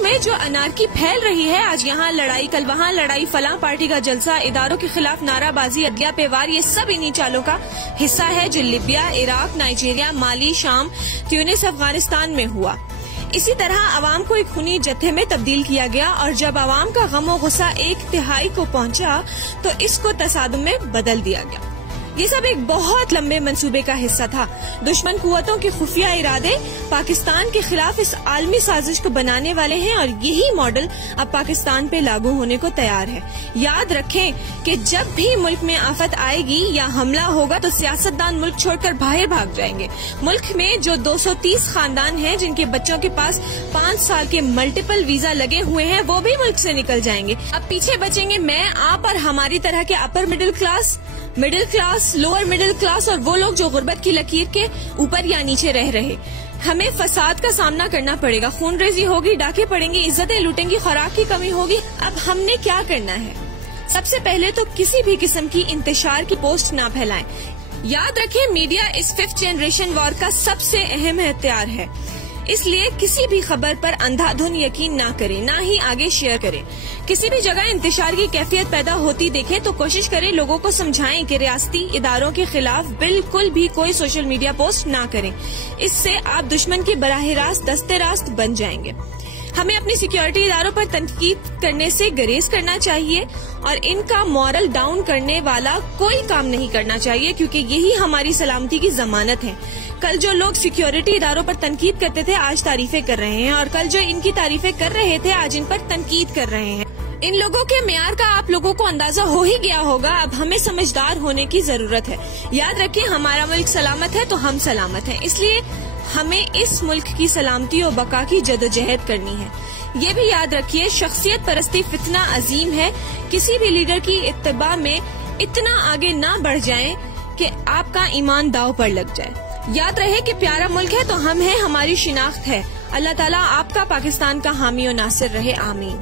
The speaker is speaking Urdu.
میں جو انارکی پھیل رہی ہے، آج یہاں لڑائی کل وہاں لڑائی، فلاں پارٹی کا جلسہ، اداروں کے خلاف نعرہ بازی، عدلیہ پہ وار، یہ سب انہی چالوں کا حصہ ہے جو لیبیا، عراق، نائجیریا، مالی، شام، تیونس، افغانستان میں ہوا۔ اسی طرح عوام کو ایک خونی جتھے میں تبدیل کیا گیا، اور جب عوام کا غم و غصہ ایک تہائی کو پہنچا تو اس کو تصادم میں بدل دیا گیا۔ یہ سب ایک بہت لمبے منصوبے کا حصہ تھا۔ دشمن قوتوں کے خفیہ ارادے پاکستان کے خلاف اس عالمی سازش کو بنانے والے ہیں، اور یہی ماڈل اب پاکستان پہ لاگو ہونے کو تیار ہے۔ یاد رکھیں کہ جب بھی ملک میں آفت آئے گی یا حملہ ہوگا تو سیاستدان ملک چھوڑ کر باہر بھاگ جائیں گے۔ ملک میں جو 230 خاندان ہیں جن کے بچوں کے پاس 5 سال کے ملٹیپل ویزا لگے ہوئے ہیں، وہ بھی ملک سے نکل جائیں گے۔ اب پیچھے بچیں گے میں، آپ اور ہماری طرح کے upper middle class, lower middle class, اور وہ لوگ جو غربت کی لکیر کے اوپر یا نیچے رہ رہے۔ ہمیں فساد کا سامنا کرنا پڑے گا، خون ریزی ہوگی، ڈاکے پڑیں گے، عزتیں لوٹیں گی، خوراک کی کمی ہوگی۔ اب ہم نے کیا کرنا ہے؟ سب سے پہلے تو کسی بھی قسم کی انتشار کی پوسٹ نہ پھیلائیں۔ یاد رکھیں میڈیا اس 5th جنریشن وار کا سب سے اہم ہتھیار ہے، اس لیے کسی بھی خبر پر اندھا دھن یقین نہ کریں، نہ ہی آگے شیئر کریں۔ کسی بھی جگہ انتشار کی کیفیت پیدا ہوتی دیکھیں تو کوشش کریں لوگوں کو سمجھائیں کہ ریاستی اداروں کے خلاف بالکل بھی کوئی سوشل میڈیا پوسٹ نہ کریں، اس سے آپ دشمن کے براہ راست دستے راست بن جائیں گے۔ ہمیں اپنی سیکیورٹی اداروں پر تنقید کرنے سے گریز کرنا چاہیے، اور ان کا مورل ڈاؤن کرنے والا کوئی کام نہیں کرنا چاہیے، کیونکہ یہی ہماری سلامتی کی ضمانت ہے۔ کل جو لوگ سیکیورٹی اداروں پر تنقید کرتے تھے آج تعریفیں کر رہے ہیں، اور کل جو ان کی تعریفیں کر رہے تھے آج ان پر تنقید کر رہے ہیں۔ ان لوگوں کے معیار کا آپ لوگوں کو اندازہ ہو ہی گیا ہوگا، اب ہمیں سمجھدار ہونے کی ضرورت ہے۔ یاد رکھیں ہمارا ملک سلامت ہے تو ہم سلامت ہیں، اس لیے ہمیں اس ملک کی سلامتی و بقا کی جدوجہد کرنی ہے۔ یہ بھی یاد رکھیے شخصیت پرستی فتنہ عظیم ہے، کسی بھی لیڈر کی اتباع میں اتنا آگے نہ بڑھ جائیں کہ آپ کا ایمان داؤ پر لگ جائے۔ یاد رہے کہ پیارا ملک ہے تو ہم ہیں، ہماری شناخت ہے۔ اللہ تعالیٰ آپ کا پاکستان کا حامی و ناصر رہے، آمین۔